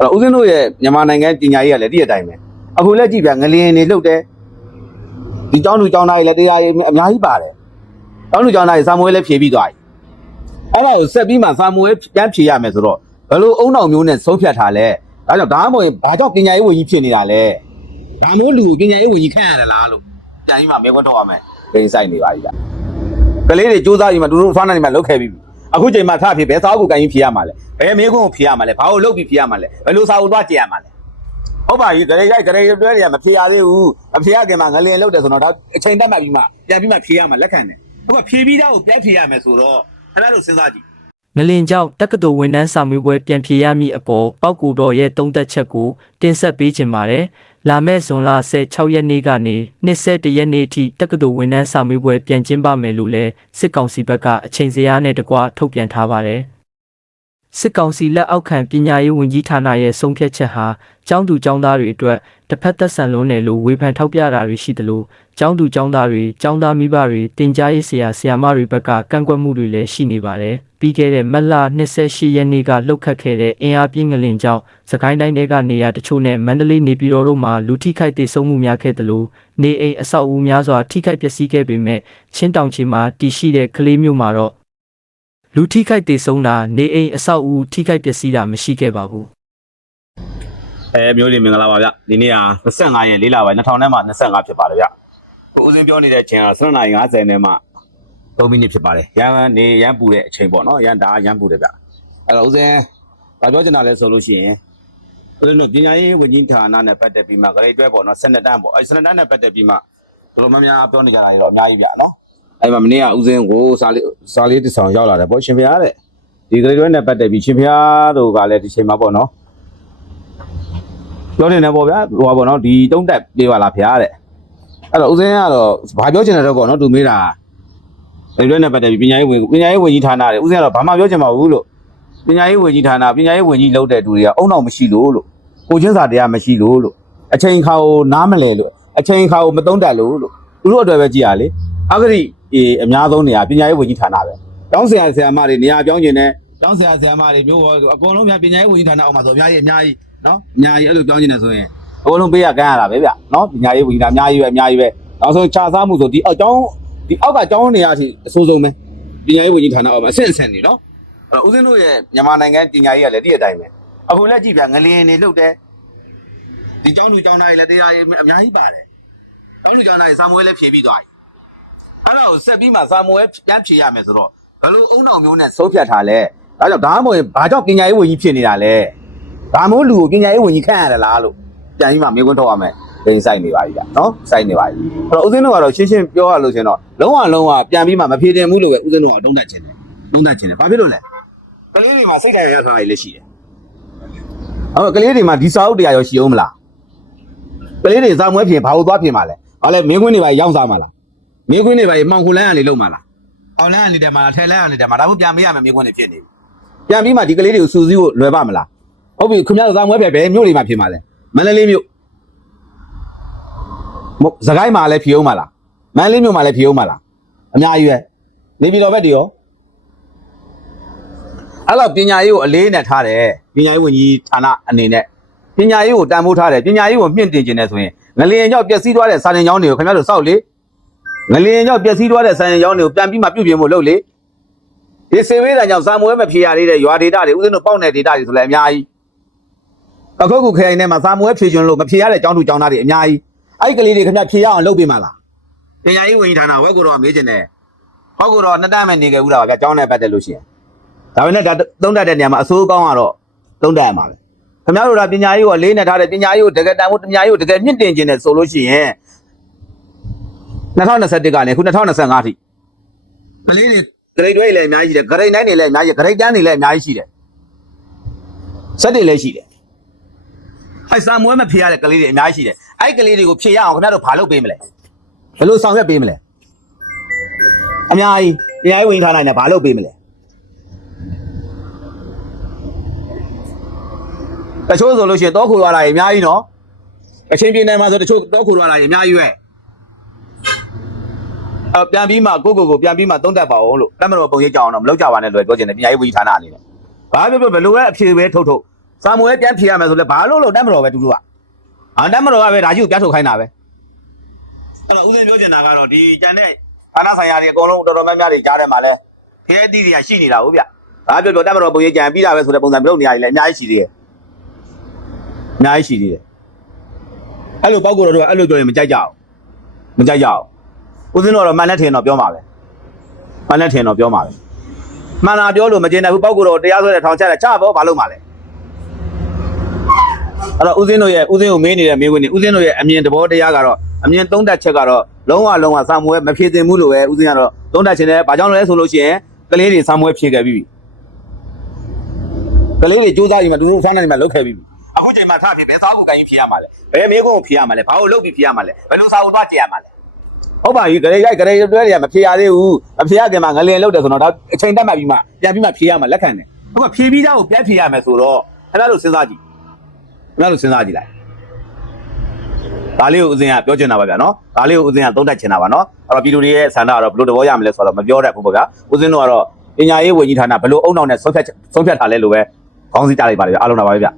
တော့ဦးဇင်းတို့ရဲ့မြန်မာနိုင်ငံပညာရေးကလည်းတည့်ရတိုင်းပဲအခုလက်ကြည့်ပြငလျင်နေလှုပ်တယ်ဒီကျောင်းသူကျောင်းသားတွေလည်းတရားရေးအများကြီးပါတယ်ကျောင်းသူကျောင်းသားတွေစာမွေးလည်းဖြေပြီးသွားပြီအဲ့ဒါကိုဆက်ပြီးမှစာမွေးပြန်ဖြေရမယ်ဆိုတော့ဘယ်လိုအုံနောက်မျိုးနဲ့ဆုံးဖြတ်ထားလဲဒါကြောင့်ဒါမှမဟုတ်ရင်ဘာကြောင့်ပညာရေးဝန်ကြီးဖြစ်နေတာလဲဒါမျိုးလူကိုပညာရေးဝန်ကြီးခန့်ရတယ်လားလို့ပြန်ပြီးမှမေးခွန်းထုတ်ရမယ်ဒိန်းဆိုင်နေပါပြီဗျကလေးတွေစူးစမ်းပြီးမှသူတို့ဆွမ်းနိုင်မှလုတ်ခဲ့ပြီးပြီ အခုချိန်မှထဖြစ်ဘယ်စာအုပ်ကိုကန်ကြီးဖြေရမှာလဲဘယ်မေးခွန်းကိုဖြေရမှာလဲဘာလို့လုတ်ပြီးဖြေရမှာလဲဘယ်လိုစာအုပ်သွားကြည့်ရမှာလဲဟုတ်ပါပြီတရေရိုက်တရေတွဲတွေကမဖြေရသေးဘူးအဖြေရခင်မှာငလျင်လောက်တယ်ဆိုတော့ဒါအချိန်တက်မှတ်ပြီးမှပြန်ပြီးမှဖြေရမှာလက်ခံတယ်ဟုတ်ကဖြေပြီးသားကိုပြန်ဖြေရမယ်ဆိုတော့အဲ့ဒါလို့စဉ်းစားကြည့်ငလင်ကြောင့်တက္ကသိုလ်ဝန်ထမ်းစာမေးပွဲပြန်ဖြေရမည့်အပေါ်ပောက်ကူတော်ရဲ့တုံးသက်ချက်ကိုတင်ဆက်ပေးခြင်းပါတယ်။ လာမယ့်ဇွန်လ16ရက်နေ့ကနေ21ရက်နေ့ထိတက္ကသိုလ်ဝန်ထမ်းစာမေးပွဲပြန်ကျင်းပမယ်လို့လည်းစစ်ကောင်စီဘက်ကအချိန်စရာနဲ့တကွထုတ်ပြန်ထားပါတယ်။ စစ်ကောင်စီလက်အောက်ခံပညာရေးဝန်ကြီးဌာနရဲ့ဆုံးဖြတ်ချက်ဟာကျောင်းသူကျောင်းသားတွေအတွက်တစ်ဖက်သက်ဆန်လွန်းတယ်လို့ဝေဖန်ထောက်ပြတာတွေရှိသလိုကျောင်းသူကျောင်းသားတွေကျောင်းသားမိဘတွေတင် जा ရေးဆရာဆရာမတွေဘက်ကကန့်ကွက်မှုတွေလည်းရှိနေပါတယ်။ပြီးခဲ့တဲ့မတ်လ28ရက်နေ့ကလှုပ်ခတ်ခဲ့တဲ့အင်အားပြင်းငလင်ကြောင့်စကိုင်းတိုင်းတွေကနေရာတချို့နဲ့မန္တလေးနေပြည်တော်တို့မှာလူထိခိုက်ဒေဆုံးမှုများခဲ့သလိုနေအိမ်အဆောက်အဦများစွာထိခိုက်ပျက်စီးခဲ့ပေမဲ့ချင်းတောင်ချီမှာတည်ရှိတဲ့ကလေးမျိုးမှာတော့ လူထိခိုက်ဒေဆုံးတာနေအိမ်အဆောက်အဦထိခိုက်ပျက်စီးတာမရှိခဲ့ပါဘူးအဲမျိုးလေးမင်္ဂလာပါဗျဒီနေ့ဟာ25ရက်၄လပိုင်း2000နဲ့မှ25ဖြစ်ပါတယ်ဗျကိုဦးစင်းပြောနေတဲ့ချိန်က7နာရီ50နဲ့မှ3မိနစ်ဖြစ်ပါတယ်ရန်နေရန်ပူတဲ့အချိန်ပေါ့နော်ရန်ဒါရန်ပူတယ်ဗျအဲ့တော့ဦးစင်းဘာပြောချင်တာလဲဆိုလို့ရှိရင်ဦးစင်းတို့ပညာရေးဝန်ကြီးဌာနနဲ့ပတ်သက်ပြီးမှဂရိတ်တွဲပေါ့နော်12တန်းပေါ့အဲ12တန်းနဲ့ပတ်သက်ပြီးမှတော်တော်များများပြောနေကြတာတွေတော့အများကြီးဗျနော် အဲ့မှာမနေ့ကဦးစင်းကိုစာလေးစာလေးတစ်ဆောင်ရောက်လာတယ်ပေါ့ရှင်ဖျားတဲ့ဒီဂရိတ်တွဲနဲ့ပတ်သက်ပြီးရှင်ဖျားတို့ကလည်းဒီချိန်မှာပေါ့နော်ပြောနေတယ်ပေါ့ဗျာဟိုပါပေါ့နော်ဒီတုံးတက်ပြေးပါလားဖျားတဲ့အဲ့တော့ဦးစင်းကတော့ဘာပြောချင်တယ်တော့ပေါ့နော်သူမေးတာဒီလွဲနဲ့ပတ်သက်ပြီးပညာရေးဝင်ပညာရေးဝင်ကြီးဌာနတဲ့ဦးစင်းကတော့ဘာမှပြောချင်ပါဘူးလို့ပညာရေးဝင်ကြီးဌာနပညာရေးဝင်ကြီးလုပ်တဲ့သူတွေကအုံနောက်မရှိလို့လို့ကိုချင်းစာတရားမရှိလို့လို့အချိန်ခါကိုနားမလဲလို့အချိန်ခါကိုမတုံးတက်လို့လို့သူတို့အတွက်ပဲကြည်ရလေအဂရိ အေးအများဆုံးနေရာပညာရေးဝင်ကြီးဌာနပဲကျောင်းဆရာဆရာမတွေနေရာပြောင်းကျင်တယ်ကျောင်းဆရာဆရာမတွေမျိုးပေါ်အကုန်လုံးများပညာရေးဝင်ကြီးဌာနအောင်မှာဆိုအများကြီးအများကြီးနော်အများကြီးအဲ့လိုပြောင်းနေတယ်ဆိုရင်အကုန်လုံးပေးရကမ်းရတာပဲဗျနော်ပညာရေးဝင်တာအများကြီးပဲအများကြီးပဲနောက်ဆုံးခြားစားမှုဆိုဒီအောက်ကျောင်းဒီအောက်ကကျောင်းနေရာထိအဆိုးဆုံးပဲပညာရေးဝင်ကြီးဌာနအောက်မှာအဆင့်အဆင့်နေနော်အဲ့တော့ဦးဇင်းတို့ရဲ့မြန်မာနိုင်ငံပညာရေးကလည်းဒီအတိုင်းပဲအခုလက်ကြည့်ပြငလျင်နေလှုပ်တယ်ဒီကျောင်းသူကျောင်းသားတွေလည်းတရားရေးအများကြီးပါတယ်ကျောင်းသူကျောင်းသားတွေစာမွေးလည်းဖြေပြီးသွားပြီ အဲ့ဒါကိုဆက်ပြီးမှစာမွေးပြန်ဖြေရမယ်ဆိုတော့ဘယ်လိုအုံနောက်မျိုးနဲ့ဆုံးဖြတ်ထားလဲဒါကြောင့်ဒါမှမဟုတ်ရင်ဘာကြောင့်ပညာရေးဝင်ကြီးဖြစ်နေတာလဲဒါမျိုးလူကိုပညာရေးဝန်ကြီးခန့်ရတယ်လားလို့ပြန်ပြီးမှမေးခွန်းထုတ်ရမယ်ဒိန်းဆိုင်နေပါပြီဗျနော်ဆိုင်နေပါပြီအဲ့တော့ဦးစင်းတို့ကတော့ရှင်းရှင်းပြောရလို့ရှင်တော့လုံးဝလုံးဝပြန်ပြီးမှမဖြေတင်ဘူးလို့ပဲဦးစင်းတို့ကတုံးတက်ခြင်းတယ်တုံးတက်ခြင်းတယ်ဘာဖြစ်လို့လဲကလေးတွေမှာစိတ်ဓာတ်ရရထားတာလည်းရှိတယ်ဟုတ်ကဲ့ကလေးတွေမှာဒီစာအုပ်တရားရောရှိအောင်မလားကလေးတွေစာမွဲပြင်ဘာလို့သွားပြင်မှာလဲဘာလဲမင်းခွင်းတွေပါရောက်စားမှာလား မင်းခွင်းတွေပါမှောင်ခုလန်းရလေလုံးမှာလားအောင်လန်းရနေတယ်မှာလားထဲလန်းရနေတယ်မှာဒါမှပြန်မေးရမယ်မင်းခွင်းတွေဖြစ်နေပြီပြန်ပြီးမှဒီကလေးတွေကိုစူးစီးဖို့လွယ်ပါမလားဟုတ်ပြီခင်ဗျားတို့သားမွဲပဲဘယ်မြို့တွေမှာဖြစ်မှာလဲမန္တလေးမြို့မဟုတ်စကိုင်းမှာလည်းဖြစ်အောင်မလားမန္တလေးမြို့မှာလည်းဖြစ်အောင်မလားအများကြီးပဲနေပြည်တော်ဘက်တည်းရောအဲ့တော့ပညာရေးကိုအလေးနဲ့ထားတယ်ပညာရေးဝန်ကြီးဌာနအနေနဲ့ပညာရေးကိုတန်ဖိုးထားတယ်ပညာရေးကိုမြင့်တင်ခြင်းနဲ့ဆိုရင်ငလျင်ကြောင့်ပျက်စီးသွားတဲ့စာတင်ကျောင်းတွေကိုခင်ဗျားတို့စောက်လေ ငလျင်ကြောင့်ပျက်စီးသွားတဲ့စာတင်ကျောင်းတွေကိုပြန်ပြီးမှပြုပြင်ဖို့လုပ်လေဒီစေဝေးတန်ကြောင့်စာမွဲမဖြေရသေးတဲ့ရွာဒေတာတွေဥစဉ်တို့ပေါက်တဲ့ဒေတာတွေဆိုလည်းအများကြီးအခုခုခရိုင်ထဲမှာစာမွေးဖြေကျွန်းလို့မဖြေရတဲ့ကျောင်းသူကျောင်းသားတွေအများကြီးအဲ့ဒီကလေးတွေခင်ဗျဖြေရအောင်လုပ်ပေးမှာလားတရားရေးဝန်ကြီးဌာနဝက်ကိုတော့မေးချင်တယ်ဟောက်ကိုတော့နှစ်တန်းမဲ့နေကြဘူးလားဗျာကျောင်းနဲ့ပတ်သက်လို့ရှိရင်ဒါပေမဲ့ဒါသုံးတတ်တဲ့နေရာမှာအစိုးကောင်းကတော့သုံးတတ်ရမှာပဲခင်ဗျားတို့ကပညာရေးကိုအလေးနဲ့ထားတဲ့ပညာရေးကိုတကယ်တန်ဖို့ပညာရေးကိုတကယ်မြင့်တင်ခြင်းနဲ့ဆိုလို့ရှိရင် 2021ကနေခု2025ထိကလေးတွေဂရိတ်တွေလည်းအများကြီးရှိတယ်ဂရိတ်တိုင်းတွေလည်းအများကြီးဂရိတ်တန်းတွေလည်းအများကြီးရှိတယ်စက်တွေလည်းရှိတယ်အဲ့စာမွေးမဖြေရတဲ့ကလေးတွေအများကြီးရှိတယ်အဲ့ကလေးတွေကိုဖြေရအောင်ခင်ဗျားတို့ဘာလုပ်ပေးမလဲဘယ်လိုဆောင်ရွက်ပေးမလဲအများကြီးတရားရေးဝန်ကြီးဌာနနဲ့ဘာလုပ်ပေးမလဲတချို့ဆိုလို့ရှိရင်တောခိုသွားတာကြီးအများကြီးနော်အချင်းပြင်းနိုင်မှာဆိုတချို့တောခိုသွားတာကြီးအများကြီးပဲ အပြန်ပြီးမှကိုကိုကိုပြန်ပြီးမှသုံးတက်ပါအောင်လို့တမတော်ပုံရိပ်ကြအောင်တော့မလုပ်ကြပါနဲ့လို့ပြောချင်တယ်ပညာရေးဝန်ကြီးဌာနအနေနဲ့ဘာပြောပြောဘယ်လိုပဲအဖြေပဲထုတ်ထုတ်စာမွေးပြန်ဖြေရမယ်ဆိုလဲဘာလို့လို့တတ်မတော်ပဲတူတူကအာတတ်မတော်ကပဲဒါကြီးကိုပြန်ထုတ်ခိုင်းတာပဲအဲ့တော့ဦးစင်းပြောချင်တာကတော့ဒီကြံတဲ့ဌာနဆိုင်ရာတွေအကုန်လုံးတော်တော်များများတွေကြားထဲမှာလဲဖဲတီးတွေကရှိနေတာဟုတ်ဗျဘာပြောပြောတတ်မတော်ပုံရိပ်ကြံပြီးတာပဲဆိုတဲ့ပုံစံမျိုးနေရတယ်လေအများကြီးရှိသေးတယ်အများကြီးရှိသေးတယ်အဲ့လိုပောက်ကိုတော့အဲ့လိုပြောရင်မကြိုက်ကြအောင်မကြိုက်ကြအောင် ဦးစင်းတို့ကတော့မှန်နဲ့ထင်တော့ပြောမှာပဲမှန်နဲ့ထင်တော့ပြောမှာပဲမှန်တာပြောလို့မကျင်တဲ့ဘူးပောက်ကိုတော့တရားစွဲတဲ့ထောင်ချတဲ့ချပေါ့ဘာလို့မှလဲအဲ့တော့ဦးစင်းတို့ရဲ့ဦးစင်းကိုမေးနေတဲ့မေးခွန်းနေဦးစင်းတို့ရဲ့အမြင်တဘောတရားကတော့အမြင်သုံးသက်ချက်ကတော့လုံးဝလုံးဝစာမွေးမဖြည့်သင့်ဘူးလို့ပဲဦးစင်းကတော့သုံးသက်ခြင်းနဲ့ဘာကြောင့်လဲဆိုလို့ရှိရင်ကလေးတွေစာမွေးဖြည့်ခဲ့ပြီးပြီကလေးတွေစူးစမ်းပြီးမှသူတို့ဖမ်းနေမှလုတ်ခဲ့ပြီးပြီအခုချိန်မှာထားဖြည့်ဘယ်စာအုပ်ကိုင်းဖြည့်ရမှာလဲဘယ်မေးခွန်းကိုဖြည့်ရမှာလဲဘာလို့လုတ်ပြီးဖြည့်ရမှာလဲဘယ်လိုစာအုပ်သွားကြည့်ရမှာလဲ ဟုတ်ပါပြီဂရေရိုက်ဂရေတွဲတွေကမဖြည့်ရသေးဘူးမဖြည့်ရခင်မှာငလင်လုတ်တယ်ဆိုတော့ဒါအချိန်တက်မှပြီးမှပြန်ပြီးမှဖြည့်ရမှာလက်ခံတယ်အခုကဖြည့်ပြီးသားကိုပြန်ဖြည့်ရမယ်ဆိုတော့အဲ့ဒါလို့စဉ်းစားကြည့်ခင်ဗျားတို့စဉ်းစားကြည့်လိုက်ဒါလေးကိုဦးစင်းကပြောချင်တာပါဗျာနော်ဒါလေးကိုဦးစင်းကသုံးသပ်ချင်တာပါနော်အဲ့တော့ပြည်သူတွေရဲ့ဆန္ဒကတော့ဘယ်လိုတဘောရမလဲဆိုတော့မပြောတတ်ဘူးပေါ့ဗျာဦးစင်းတို့ကတော့ပညာရေးဝန်ကြီးဌာနဘယ်လိုအုံနောက်နဲ့ဆုံးဖြတ်ဆုံးဖြတ်ထားလဲလို့ပဲခေါင်းစည်းတားလိုက်ပါလေဗျာအားလုံးတော့ပါပဲဗျာ